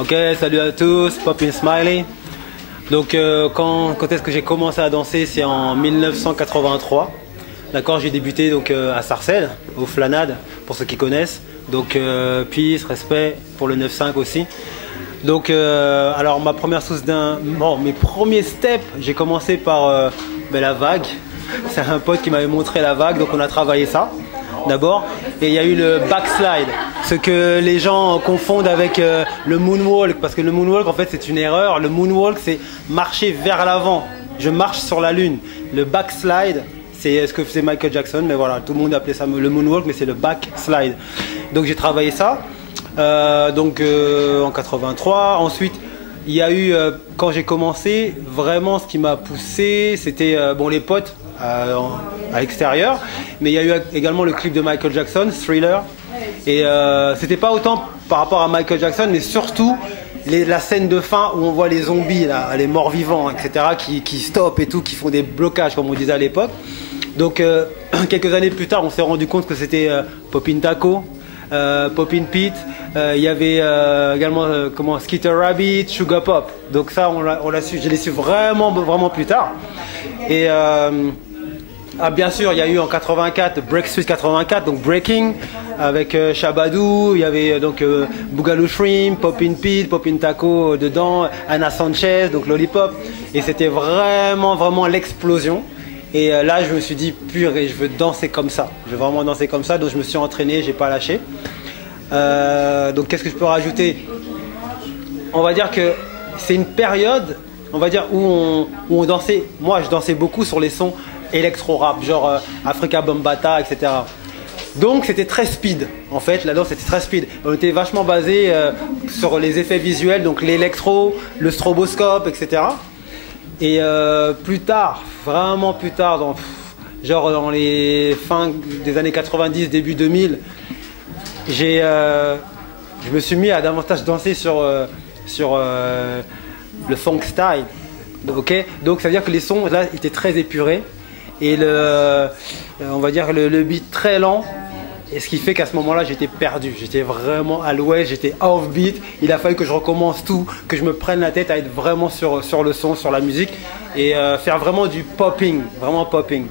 Ok, salut à tous, Poppin Smiley. Donc quand est-ce que j'ai commencé à danser? C'est en 1983. D'accord, j'ai débuté donc à Sarcelles, au Flanade, pour ceux qui connaissent. Donc peace, respect pour le 9-5 aussi. Donc alors ma première source mes premiers steps, j'ai commencé par la vague. C'est un pote qui m'avait montré la vague, donc on a travaillé ça d'abord. Et il y a eu le backslide, ce que les gens confondent avec le moonwalk, parce que le moonwalk en fait c'est une erreur. Le moonwalk c'est marcher vers l'avant, je marche sur la lune. Le backslide c'est ce que faisait Michael Jackson, mais voilà, tout le monde appelait ça le moonwalk, mais c'est le backslide. Donc j'ai travaillé ça en 83. Ensuite il y a eu, quand j'ai commencé, vraiment ce qui m'a poussé, c'était les potes à l'extérieur, mais il y a eu également le clip de Michael Jackson, Thriller, et c'était pas autant par rapport à Michael Jackson, mais surtout la scène de fin où on voit les zombies, là, les morts vivants, etc., qui stoppent et tout, qui font des blocages, comme on disait à l'époque. Donc quelques années plus tard, on s'est rendu compte que c'était Poppin Taco, Poppin Pete, il y avait également Skeeter Rabbit, Sugar Pop. Donc ça, je l'ai su vraiment plus tard. Et bien sûr, il y a eu en 84 Break Street 84, donc Breaking avec Shabadoo. Il y avait donc Boogaloo Shrimp, Poppin Pete, Poppin Taco dedans, Anna Sanchez, donc Lollipop. Et c'était vraiment l'explosion. Et là, je me suis dit, purée, je veux danser comme ça. Je veux vraiment danser comme ça. Donc, je me suis entraîné, j'ai pas lâché. Donc, qu'est-ce que je peux rajouter? On va dire que c'est une période, on va dire, où on dansait. Moi, je dansais beaucoup sur les sons électro-rap, genre Africa Bambaataa, etc. Donc, c'était très speed. En fait, la danse était très speed. On était vachement basé sur les effets visuels, donc l'électro, le stroboscope, etc. Et plus tard, vraiment plus tard, dans les fins des années 90, début 2000, je me suis mis à davantage danser sur le funk style. Okay, donc ça veut dire que les sons là étaient très épurés et on va dire le beat très lent. Et ce qui fait qu'à ce moment-là, j'étais perdu. J'étais vraiment à l'ouest, j'étais off-beat. Il a fallu que je recommence tout, que je me prenne la tête à être vraiment sur le son, sur la musique et faire vraiment du popping, vraiment popping.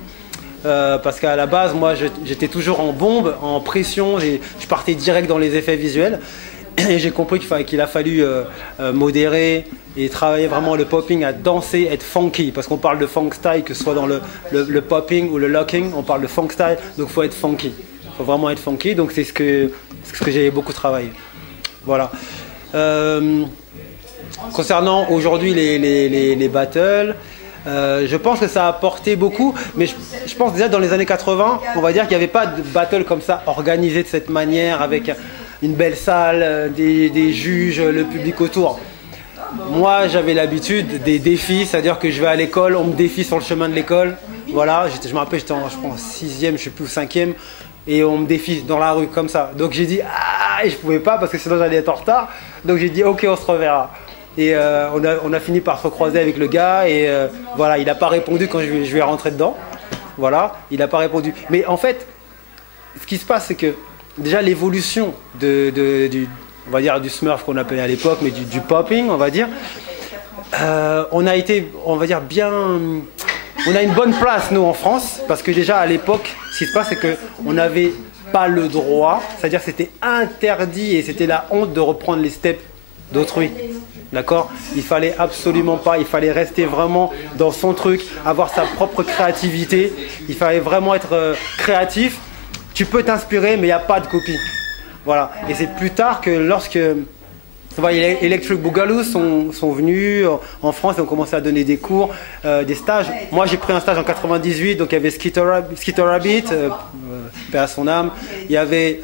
Parce qu'à la base, moi, j'étais toujours en bombe, en pression. Je partais direct dans les effets visuels. Et j'ai compris qu'il a fallu modérer et travailler vraiment le popping, à danser, être funky. Parce qu'on parle de funk style, que ce soit dans le popping ou le locking, on parle de funk style, donc il faut être funky. Il faut vraiment être funky, donc c'est ce que j'ai beaucoup travaillé. Voilà. Concernant aujourd'hui les battles, je pense que ça a apporté beaucoup, mais je pense déjà dans les années 80, on va dire qu'il n'y avait pas de battle comme ça organisé de cette manière, avec une belle salle, des juges, le public autour. Moi, j'avais l'habitude des défis, c'est-à-dire que je vais à l'école, on me défie sur le chemin de l'école. Voilà, je me rappelle, j'étais en 6e, je sais plus, 5e. Et on me défie dans la rue comme ça. Donc j'ai dit et je pouvais pas parce que sinon j'allais être en retard. Donc j'ai dit ok, on se reverra. Et on a fini par se recroiser avec le gars et voilà, il n'a pas répondu quand je lui ai rentré dedans. Voilà, il n'a pas répondu. Mais en fait, ce qui se passe, c'est que déjà l'évolution on va dire du Smurf qu'on appelait à l'époque, mais du popping, on va dire. On a été, on va dire on a une bonne place nous en France parce que déjà à l'époque, ce qui se passe, c'est qu'on n'avait pas le droit, c'est-à-dire c'était interdit et c'était la honte de reprendre les steps d'autrui. D'accord? Il fallait absolument pas, il fallait rester vraiment dans son truc, avoir sa propre créativité. Il fallait vraiment être créatif. Tu peux t'inspirer, mais il n'y a pas de copie. Voilà. Et c'est plus tard que lorsque Electric Boogaloo sont venus en France et ont commencé à donner des cours, des stages. Moi j'ai pris un stage en 98, donc il y avait Skeeter Rabbit, paix à son âme. Il y avait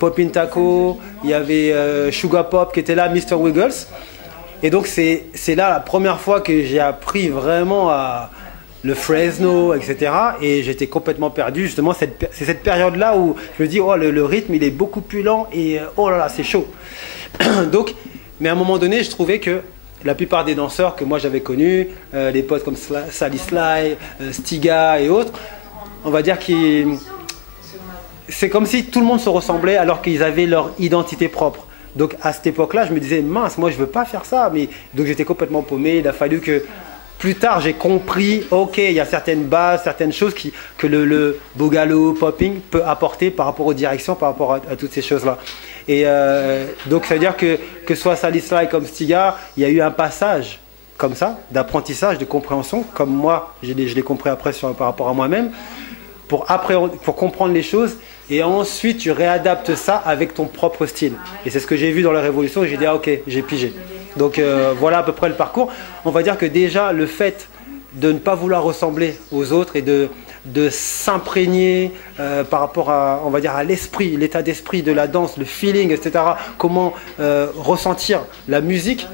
Poppin Taco, il y avait Sugar Pop qui était là, Mr. Wiggles. Et donc c'est là la première fois que j'ai appris vraiment le Fresno, etc. Et j'étais complètement perdu. Justement, c'est cette période-là où je me dis, oh, le rythme il est beaucoup plus lent et oh là là, c'est chaud. Donc, mais à un moment donné, je trouvais que la plupart des danseurs que moi j'avais connus, les potes comme Sally Sly, Stiga et autres, on va dire que c'est comme si tout le monde se ressemblait alors qu'ils avaient leur identité propre. Donc à cette époque-là, je me disais, mince, moi je veux pas faire ça. Mais donc j'étais complètement paumé. Il a fallu que plus tard j'ai compris, ok, il y a certaines bases, certaines choses que le boogaloo, popping peut apporter par rapport aux directions, par rapport à toutes ces choses-là. Et donc ça veut dire que ce soit Salisla comme Stiga, il y a eu un passage comme ça, d'apprentissage, de compréhension, comme moi je l'ai compris après par rapport à moi-même, pour comprendre les choses, et ensuite tu réadaptes ça avec ton propre style. Et c'est ce que j'ai vu dans la Révolution, et j'ai dit ah ok, j'ai pigé. Donc voilà à peu près le parcours. On va dire que déjà le fait de ne pas vouloir ressembler aux autres et de s'imprégner par rapport à, on va dire, à l'esprit, l'état d'esprit de la danse, le feeling, etc. Comment ressentir la musique.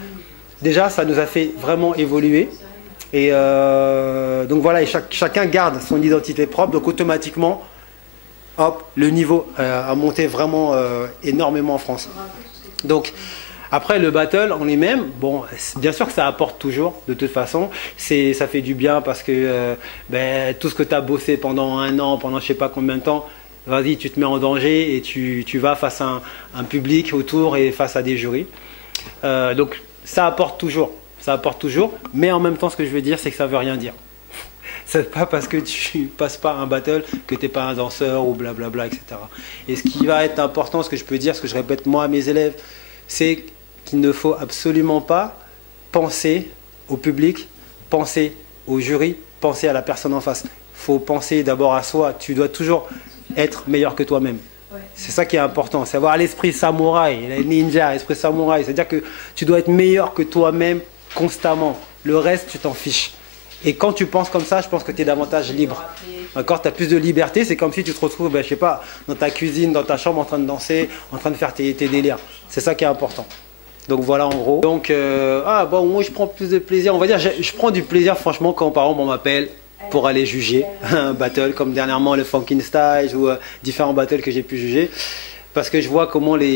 Déjà, ça nous a fait vraiment évoluer. Et donc voilà, et chacun garde son identité propre. Donc automatiquement, hop, le niveau a monté vraiment énormément en France. Donc après le battle en lui-même, bon, bien sûr que ça apporte toujours, de toute façon. Ça fait du bien parce que tout ce que tu as bossé pendant un an, pendant je sais pas combien de temps, vas-y, tu te mets en danger et tu vas face à un public autour et face à des jurys. Donc ça apporte toujours, mais en même temps ce que je veux dire c'est que ça veut rien dire. C'est pas parce que tu passes pas un battle que tu n'es pas un danseur ou blablabla, etc. Et ce qui va être important, ce que je peux dire, ce que je répète moi à mes élèves, c'est qu'il ne faut absolument pas penser au public, penser au jury, penser à la personne en face. Il faut penser d'abord à soi, tu dois toujours être meilleur que toi-même. C'est ça qui est important, c'est avoir l'esprit samouraï, le ninja, l'esprit samouraï. C'est-à-dire que tu dois être meilleur que toi-même constamment. Le reste, tu t'en fiches. Et quand tu penses comme ça, je pense que tu es davantage libre. D'accord, tu as plus de liberté, c'est comme si tu te retrouves, je sais pas, dans ta cuisine, dans ta chambre, en train de danser, en train de faire tes délires. C'est ça qui est important. Donc voilà en gros. Donc, bon, moi je prends plus de plaisir. On va dire, je prends du plaisir franchement quand par exemple on m'appelle pour aller juger un battle, comme dernièrement le Funkin' Style ou différents battles que j'ai pu juger. Parce que je vois comment la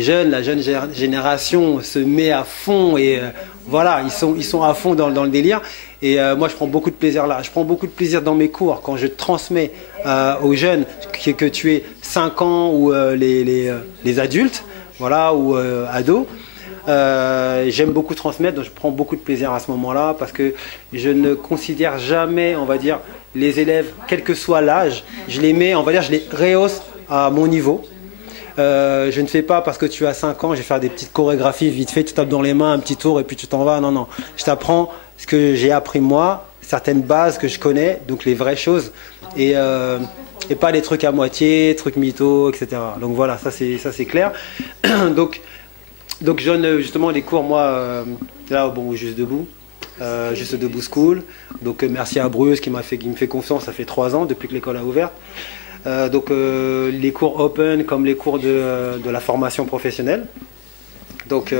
jeune génération se met à fond et voilà, ils sont à fond dans le délire. Et moi, je prends beaucoup de plaisir là. Je prends beaucoup de plaisir dans mes cours quand je transmets aux jeunes, que tu aies 5 ans ou les adultes, voilà, ou ados. J'aime beaucoup transmettre, donc je prends beaucoup de plaisir à ce moment-là parce que je ne considère jamais, on va dire, les élèves, quel que soit l'âge, je les mets, on va dire, je les rehausse à mon niveau. Je ne fais pas parce que tu as 5 ans, je vais faire des petites chorégraphies vite fait, tu tapes dans les mains un petit tour et puis tu t'en vas. Non, non. Je t'apprends ce que j'ai appris moi, certaines bases que je connais, donc les vraies choses, et pas les trucs à moitié, trucs mythos, etc. Donc voilà, ça c'est clair. Donc je donne justement les cours, moi, là, bon, juste debout school. Donc merci à Bruce qui me fait confiance, ça fait 3 ans depuis que l'école a ouvert. Donc les cours open comme les cours de la formation professionnelle. Donc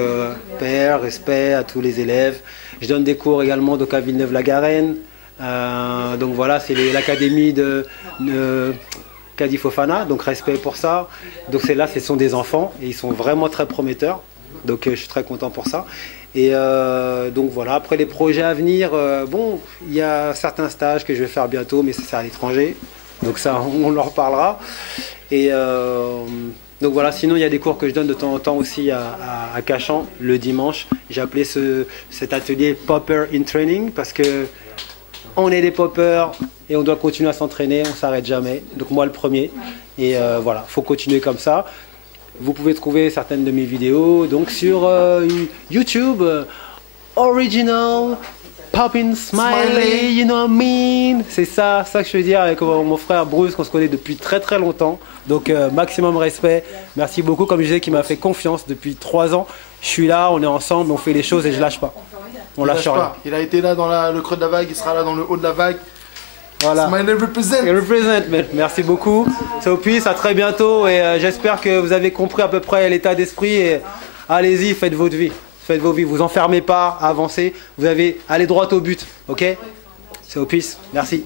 paix, respect à tous les élèves. Je donne des cours également donc à Villeneuve-la-Garenne. Donc voilà, c'est l'académie de Kadi Fofana, donc respect pour ça. Donc là, ce sont des enfants et ils sont vraiment très prometteurs. Donc je suis très content pour ça. Et donc voilà, après les projets à venir, bon, il y a certains stages que je vais faire bientôt, mais c'est à l'étranger. Donc ça, on en reparlera. Et donc voilà, sinon il y a des cours que je donne de temps en temps aussi à Cachan, le dimanche. J'ai appelé cet atelier Popper in Training parce que on est des poppers et on doit continuer à s'entraîner, on ne s'arrête jamais. Donc moi le premier. Et voilà, il faut continuer comme ça. Vous pouvez trouver certaines de mes vidéos donc sur YouTube, Original Poppin' Smiley, you know what I mean? C'est ça que je veux dire avec mon frère Bruce qu'on se connaît depuis très très longtemps. Donc maximum respect. Merci beaucoup, comme je disais, qui m'a fait confiance depuis 3 ans. Je suis là, on est ensemble, on fait les choses et je lâche pas. On lâche rien. Il a été là dans le creux de la vague, il sera là dans le haut de la vague. Voilà. Smiley represent. Merci beaucoup. So peace, à très bientôt et j'espère que vous avez compris à peu près l'état d'esprit et allez-y, faites votre vie. Faites vos vies, vous enfermez pas, avancez, allez droit au but, ok? So peace, merci.